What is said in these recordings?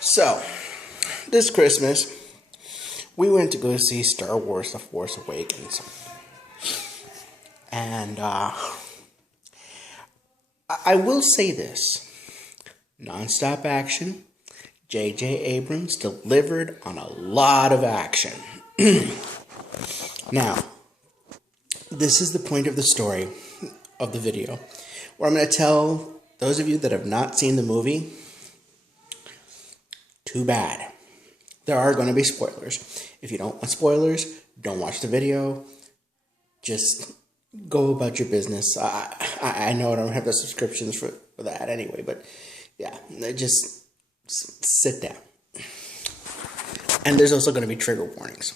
So, this Christmas, we went to go see Star Wars The Force Awakens. And I will say this. Non-stop action. J.J. Abrams delivered on a lot of action. Now, this is the point of the story of the video, where I'm going to tell those of you that have not seen the movie, too bad. There are going to be spoilers. If you don't want spoilers, don't watch the video. Just go about your business. I know I don't have the subscriptions for that anyway, but yeah, just sit down. And there's also going to be trigger warnings.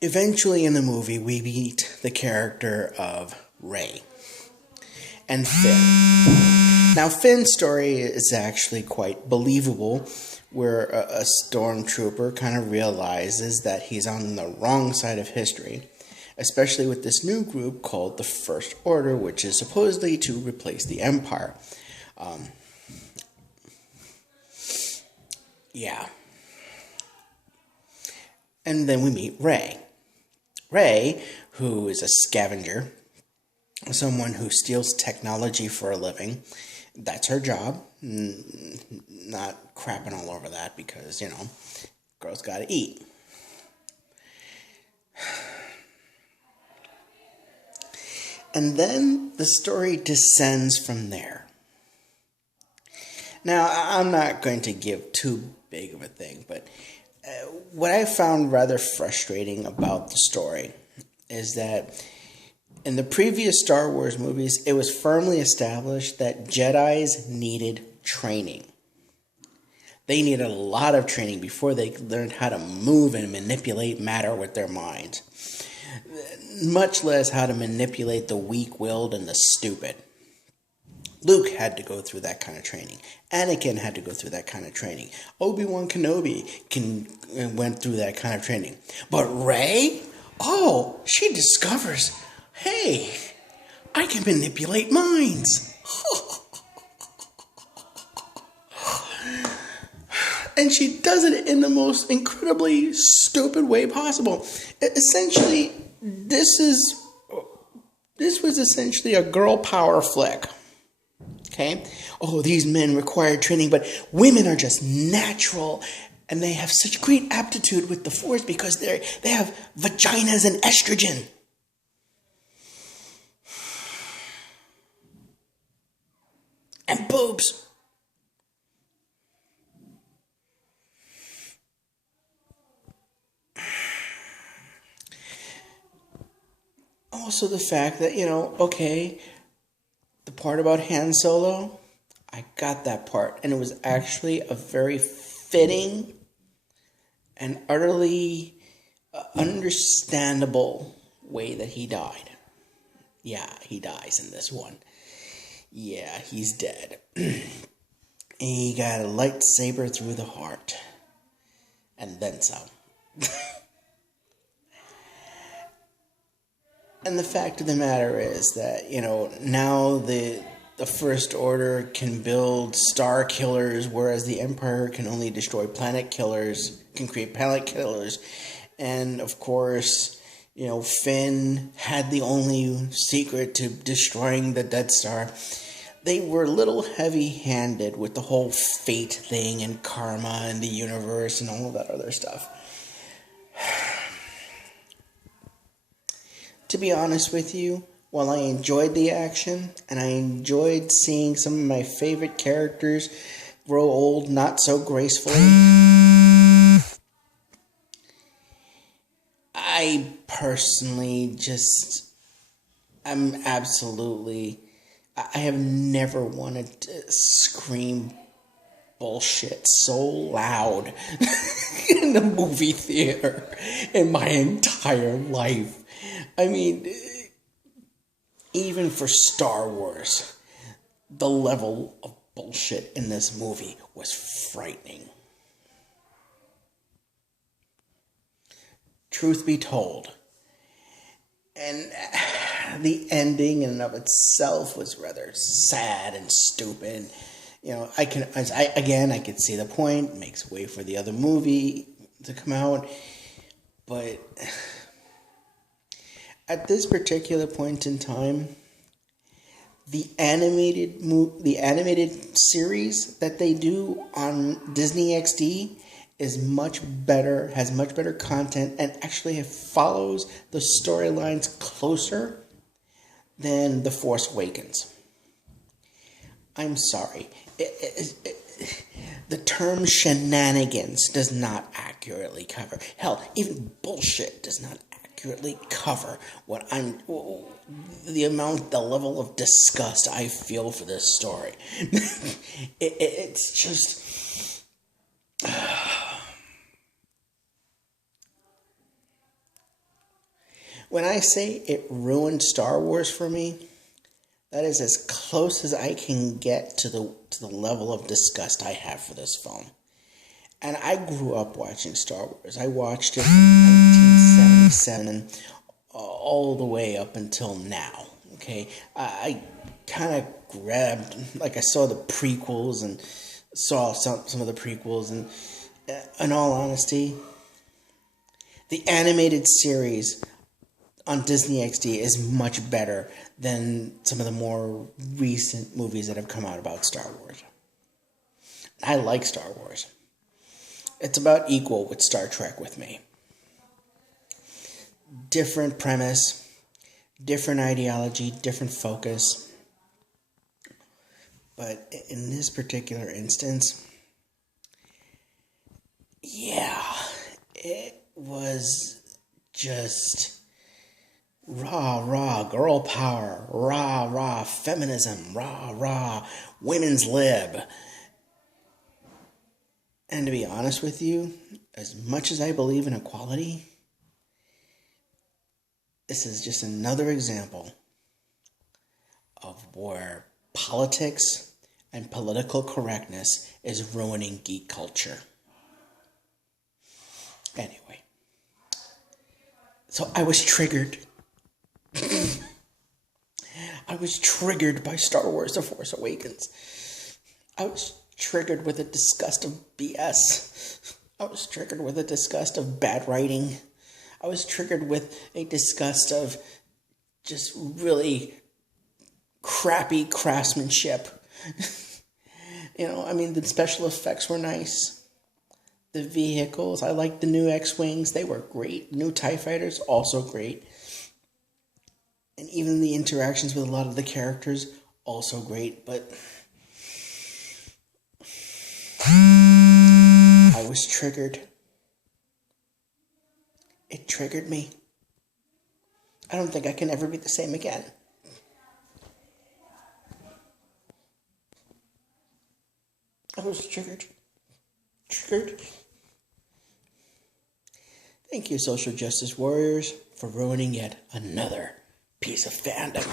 Eventually in the movie, we meet the character of Rey and Finn. Now, Finn's story is actually quite believable, where a stormtrooper kind of realizes that he's on the wrong side of history, especially with this new group called the First Order, which is supposedly to replace the Empire. Yeah. And then we meet Rey. Rey, who is a scavenger, someone who steals technology for a living. That's her job. Not crapping all over that because, girls gotta eat. And then the story descends from there. Now, I'm not going to give too big of a thing, but what I found rather frustrating about the story is that in the previous Star Wars movies, it was firmly established that Jedis needed training. They needed a lot of training before they learned how to move and manipulate matter with their minds. Much less how to manipulate the weak-willed and the stupid. Luke had to go through that kind of training. Anakin had to go through that kind of training. Obi-Wan Kenobi went through that kind of training. But Rey? Oh, she discovers, hey, I can manipulate minds. And she does it in the most incredibly stupid way possible. Essentially, this was essentially a girl power flick. Okay? Oh, these men require training, but women are just natural, and they have such great aptitude with the Force because they have vaginas and estrogen. And boobs. Also the fact that, okay, the part about Han Solo, I got that part. And it was actually a very fitting and utterly understandable way that he died. Yeah, he dies in this one. Yeah, he's dead. He got a lightsaber through the heart. And then some. And the fact of the matter is that, now the First Order can build star killers, whereas the Empire can only destroy planet killers, can create planet killers. And, of course, Finn had the only secret to destroying the Death Star. They were a little heavy-handed with the whole fate thing and karma and the universe and all of that other stuff. To be honest with you, while I enjoyed the action, and I enjoyed seeing some of my favorite characters grow old not so gracefully, I personally I have never wanted to scream bullshit so loud in the movie theater in my entire life. I mean, even for Star Wars, the level of bullshit in this movie was frightening. Truth be told, And the ending in and of itself was rather sad and stupid. I could see the point. It makes way for the other movie to come out, but at this particular point in time, the animated series that they do on Disney XD is much better, has much better content, and actually follows the storylines closer than The Force Awakens. I'm sorry. The term shenanigans does not accurately cover. Hell, even bullshit does not accurately cover the level of disgust I feel for this story. It's just... When I say it ruined Star Wars for me, that is as close as I can get to the level of disgust I have for this film. And I grew up watching Star Wars. I watched it from 1977 all the way up until now. Okay, I kind of grabbed, like I saw the prequels and saw some of the prequels, and in all honesty, the animated series on Disney XD is much better than some of the more recent movies that have come out about Star Wars. I like Star Wars. It's about equal with Star Trek with me. Different premise, different ideology, different focus. But in this particular instance, yeah, it was just rah, girl power, rah, feminism, rah, women's lib. And to be honest with you, as much as I believe in equality, this is just another example of where politics and political correctness is ruining geek culture. Anyway, so I was triggered. I was triggered by Star Wars The Force Awakens. I was triggered with a disgust of BS. I was triggered with a disgust of bad writing. I was triggered with a disgust of just really crappy craftsmanship. The special effects were nice. The vehicles, I liked the new X-Wings. They were great. New TIE Fighters, also great. And even the interactions with a lot of the characters, also great. But I was triggered. It triggered me. I don't think I can ever be the same again. I was triggered. Thank you, social justice warriors, for ruining yet another piece of fandom.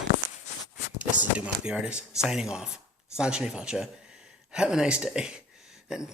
This is Dumont the Artist, signing off. Sanchini Falcha. Have a nice day. And